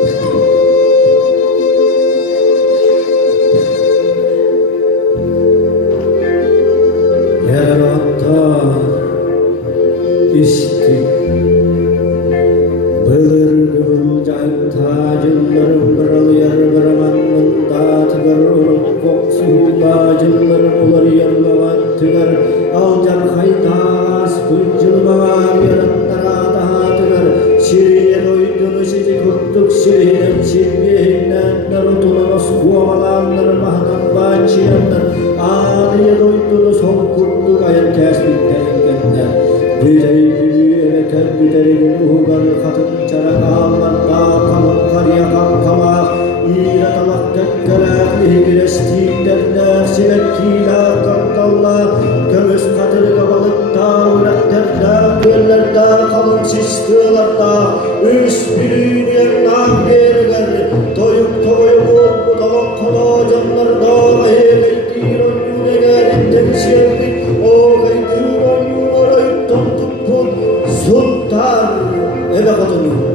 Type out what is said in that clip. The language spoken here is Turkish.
Yaratta istik Bılır kıvılcayım tacımlarım Kıralı yer kıramanın dağıtıgar Uruk koksu bacımlarım Ular yarılaman tüger Alcan haytas Pıncılmama yarınlara dağıtıgar Şiriye doydunu şici kuttuk Şirinem şirbiyehinden Narutunanos kuavalanlar Mahdan bahçıyanlar Ağlıya doydunu son kuttuk Ayın kesbikten Büyüderi eveker büyüderi uğgar Katın çarak ağlarında Kalın kar yakan kamak İğre talak tekkeler İhgileştik derler Sibekkiler kantallar Göğüs katır kabalıkta Uğrak derler Göllerde kalın şiştığlarda Üspülün yerden gerger Doyup toyup bu talak kala canlarda Eveldir on yüreğer Tekşerlik o gaydır on yüreğer Tontukun sultan Eve kadını